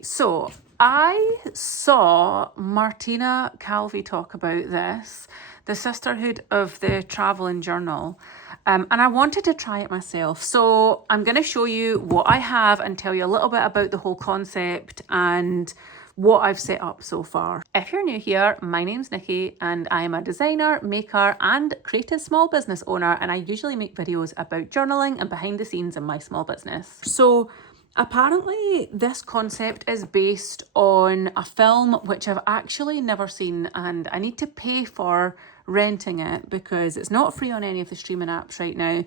So I saw Martina Calvi talk about this, the Sisterhood of the Traveling Journal, and I wanted to try it myself. So I'm going to show you what I have and tell you a little bit about the whole concept and what I've set up so far. If you're new here, my name's Nikki and I'm a designer, maker and creative small business owner, and I usually make videos about journaling and behind the scenes in my small business. So apparently this concept is based on a film which I've actually never seen, and I need to pay for renting it because it's not free on any of the streaming apps right now.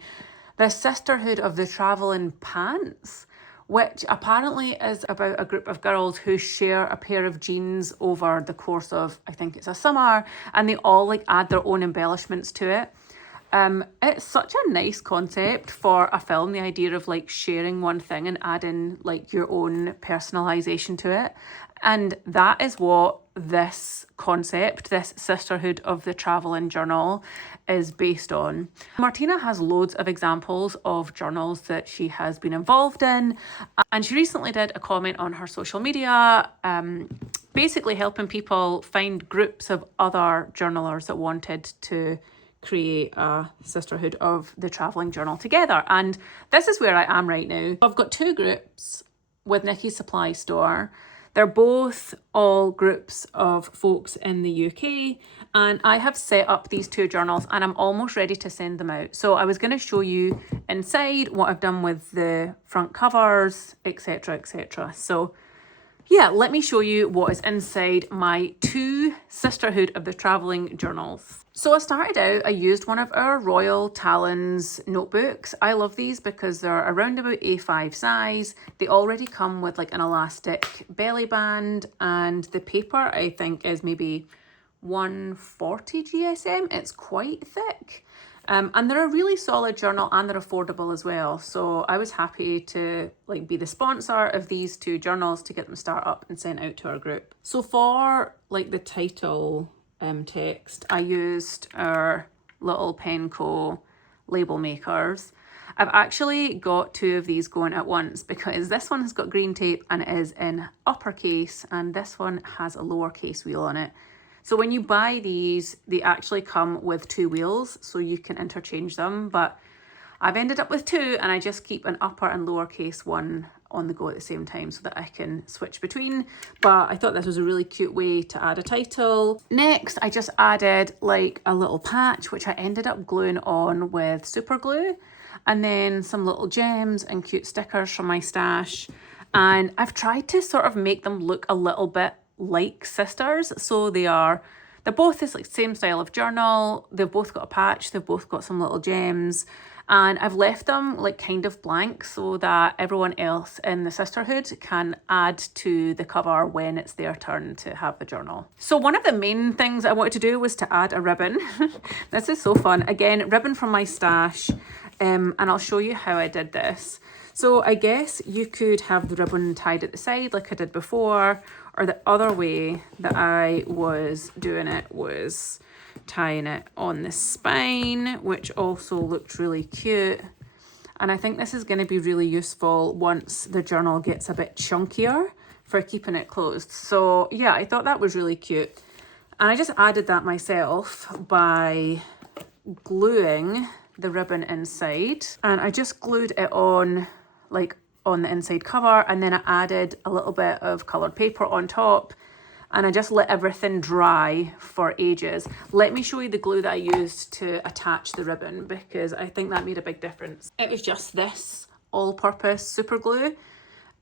The Sisterhood of the Travelling Pants, which apparently is about a group of girls who share a pair of jeans over the course of, I think it's a summer, and they all like add their own embellishments to it. It's such a nice concept for a film, the idea of like sharing one thing and adding like your own personalization to it. And that is what this concept, this Sisterhood of the Travelling Journal, is based on. Martina has loads of examples of journals that she has been involved in, and she recently did a comment on her social media, basically helping people find groups of other journalers that wanted to create a Sisterhood of the Travelling Journal together. And this is where I am right now. I've got two groups with Nikki's Supply Store. They're both all groups of folks in the UK, and I have set up these two journals and I'm almost ready to send them out. So I was going to show you inside what I've done with the front covers, etc, etc. So yeah, let me show you what is inside my two Sisterhood of the Travelling journals. So I started out, I used one of our Royal Talons notebooks. I love these because they're around about A5 size. They already come with like an elastic belly band, and the paper I think is maybe 140 GSM. It's quite thick. And they're a really solid journal and they're affordable as well. So I was happy to like be the sponsor of these two journals to get them started up and sent out to our group. So for like the title text, I used our little Penco label makers. I've actually got two of these going at once because this one has got green tape and it is in uppercase, and this one has a lowercase wheel on it. So when you buy these, they actually come with two wheels, so you can interchange them. But I've ended up with two, and I just keep an upper and lowercase one on the go at the same time so that I can switch between. But I thought this was a really cute way to add a title. Next, I just added like a little patch, which I ended up gluing on with super glue, and then some little gems and cute stickers from my stash. And I've tried to sort of make them look a little bit like sisters. So they're both this like same style of journal. They've both got a patch, they've both got some little gems, and I've left them like kind of blank so that everyone else in the Sisterhood can add to the cover when it's their turn to have the journal. So one of the main things I wanted to do was to add a ribbon. This is so fun. Again, ribbon from my stash, and I'll show you how I did this. So I guess you could have the ribbon tied at the side like I did before, or the other way that I was doing it was tying it on the spine, which also looked really cute. And I think this is going to be really useful once the journal gets a bit chunkier for keeping it closed. So yeah, I thought that was really cute. And I just added that myself by gluing the ribbon inside, and I just glued it on like on the inside cover, and then I added a little bit of coloured paper on top, and I just let everything dry for ages. Let me show you the glue that I used to attach the ribbon because I think that made a big difference. It was just this all-purpose super glue.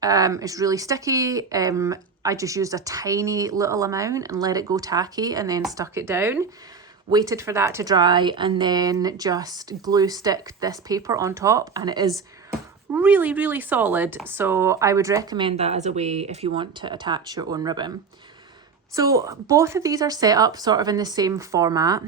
It's really sticky. I just used a tiny little amount and let it go tacky and then stuck it down. Waited for that to dry and then just glue sticked this paper on top, and it is really, really solid. So I would recommend that as a way if you want to attach your own ribbon. So both of these are set up sort of in the same format.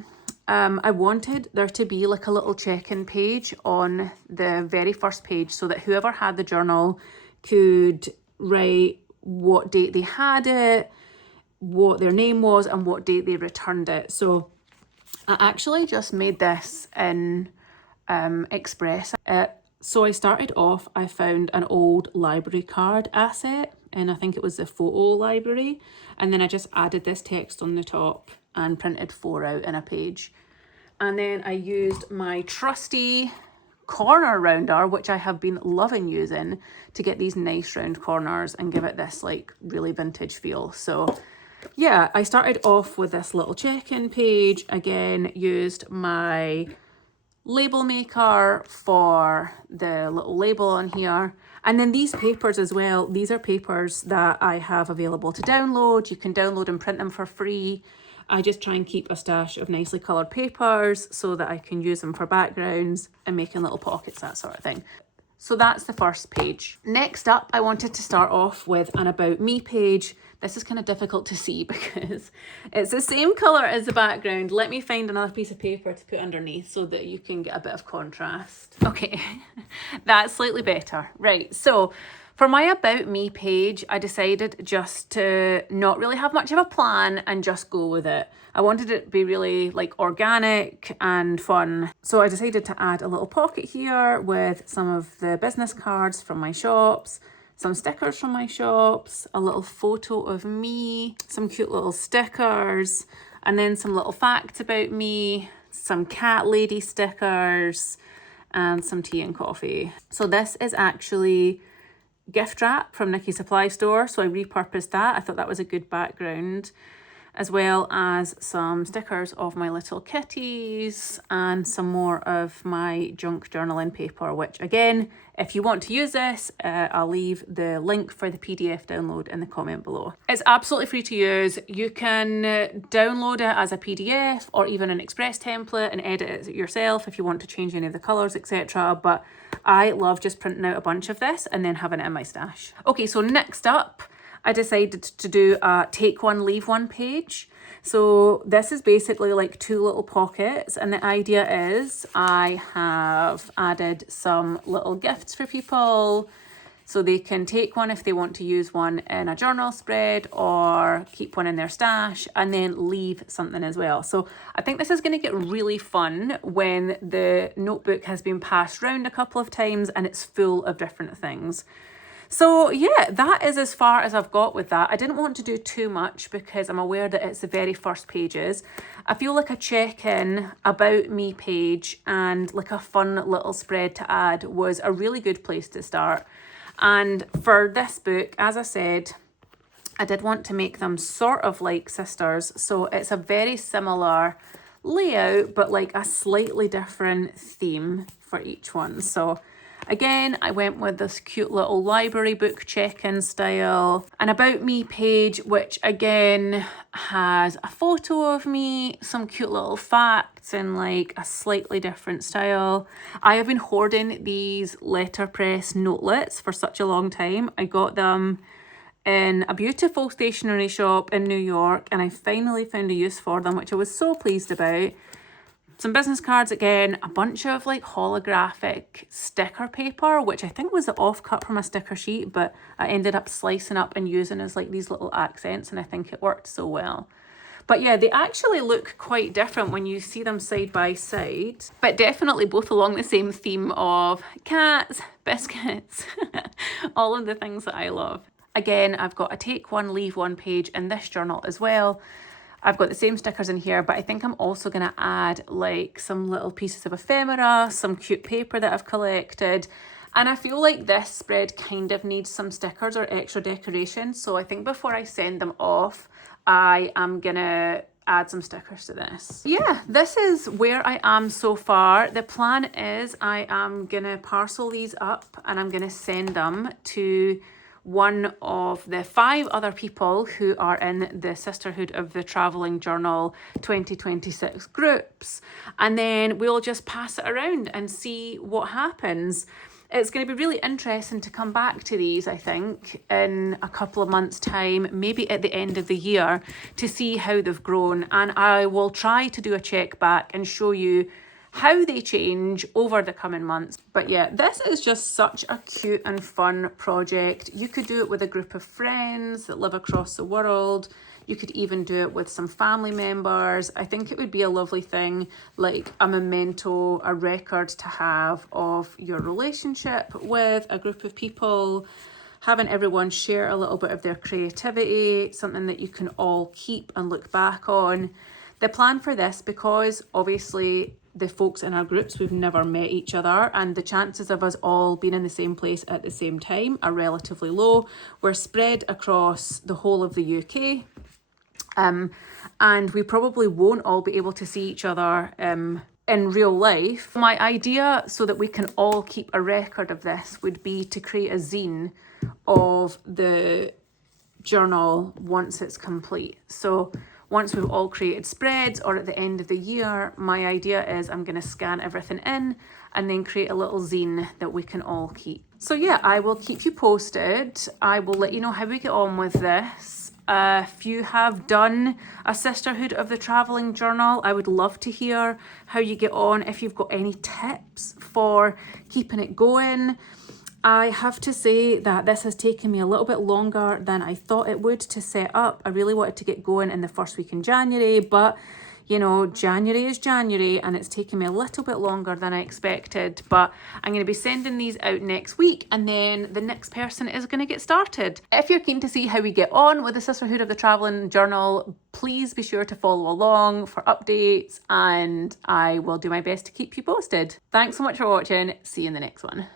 I wanted there to be like a little check-in page on the very first page so that whoever had the journal could write what date they had it, what their name was, and what date they returned it. So I actually just made this in Express. So I started off, I found an old library card asset in, I think it was the photo library. And then I just added this text on the top and printed 4 out in a page. And then I used my trusty corner rounder, which I have been loving using, to get these nice round corners and give it this like really vintage feel. So yeah, I started off with this little check-in page. Again, used my label maker for the little label on here. And then these papers as well, these are papers that I have available to download. You can download and print them for free. I just try and keep a stash of nicely coloured papers so that I can use them for backgrounds and making little pockets, that sort of thing. So that's the first page. Next up, I wanted to start off with an About Me page. This is kind of difficult to see because it's the same colour as the background. Let me find another piece of paper to put underneath so that you can get a bit of contrast. Okay, that's slightly better. Right, so for my About Me page, I decided just to not really have much of a plan and just go with it. I wanted it to be really like organic and fun. So I decided to add a little pocket here with some of the business cards from my shops, some stickers from my shops, a little photo of me, some cute little stickers, and then some little facts about me, some cat lady stickers, and some tea and coffee. So this is actually gift wrap from Nikki's Supply Store, so I repurposed that. I thought that was a good background, as well as some stickers of my little kitties and some more of my junk journaling paper, which again, if you want to use this, I'll leave the link for the PDF download in the comment below. It's absolutely free to use. You can download it as a PDF or even an Express template and edit it yourself if you want to change any of the colours, etc. But I love just printing out a bunch of this and then having it in my stash. Okay, so next up, I decided to do a take one, leave one page. So this is basically like 2 little pockets, and the idea is I have added some little gifts for people so they can take one if they want to use one in a journal spread or keep one in their stash, and then leave something as well. So I think this is going to get really fun when the notebook has been passed round a couple of times and it's full of different things. So yeah, that is as far as I've got with that. I didn't want to do too much because I'm aware that it's the very first pages. I feel like a check-in About Me page and like a fun little spread to add was a really good place to start. And for this book, as I said, I did want to make them sort of like sisters. So it's a very similar layout, but like a slightly different theme for each one. So again, I went with this cute little library book check-in style. An About Me page, which again has a photo of me, some cute little facts in like a slightly different style. I have been hoarding these letterpress notelets for such a long time. I got them in a beautiful stationery shop in New York and I finally found a use for them, which I was so pleased about. Some business cards again, a bunch of like holographic sticker paper, which I think was the offcut from a sticker sheet, but I ended up slicing up and using as like these little accents, and I think it worked so well. But yeah, they actually look quite different when you see them side by side, but definitely both along the same theme of cats, biscuits, all of the things that I love. Again, I've got a take one, leave one page in this journal as well. I've got the same stickers in here, but I think I'm also going to add like some little pieces of ephemera, some cute paper that I've collected. And I feel like this spread kind of needs some stickers or extra decoration. So I think before I send them off, I am going to add some stickers to this. Yeah, this is where I am so far. The plan is I am going to parcel these up and I'm going to send them to one of the 5 other people who are in the Sisterhood of the Travelling Journal 2026 groups. And then we'll just pass it around and see what happens. It's going to be really interesting to come back to these, I think, in a couple of months' time, maybe at the end of the year, to see how they've grown. And I will try to do a check back and show you how they change over the coming months. But yeah, this is just such a cute and fun project. You could do it with a group of friends that live across the world. You could even do it with some family members. I think it would be a lovely thing, like a memento, a record to have of your relationship with a group of people. having everyone share a little bit of their creativity, something that you can all keep and look back on. The plan for this, because obviously the folks in our groups, we've never met each other, and the chances of us all being in the same place at the same time are relatively low. We're spread across the whole of the UK, and we probably won't all be able to see each other in real life. My idea, so that we can all keep a record of this, would be to create a zine of the journal once it's complete. So once we've all created spreads, or at the end of the year, my idea is I'm going to scan everything in and then create a little zine that we can all keep. So yeah, I will keep you posted. I will let you know how we get on with this. If you have done a Sisterhood of the Travelling Journal, I would love to hear how you get on. If you've got any tips for keeping it going. I have to say that this has taken me a little bit longer than I thought it would to set up. I really wanted to get going in the first week in January, but you know, January is January and it's taken me a little bit longer than I expected. But I'm going to be sending these out next week, and then the next person is going to get started. If you're keen to see how we get on with the Sisterhood of the Travelling Journal, please be sure to follow along for updates, and I will do my best to keep you posted. Thanks so much for watching. See you in the next one.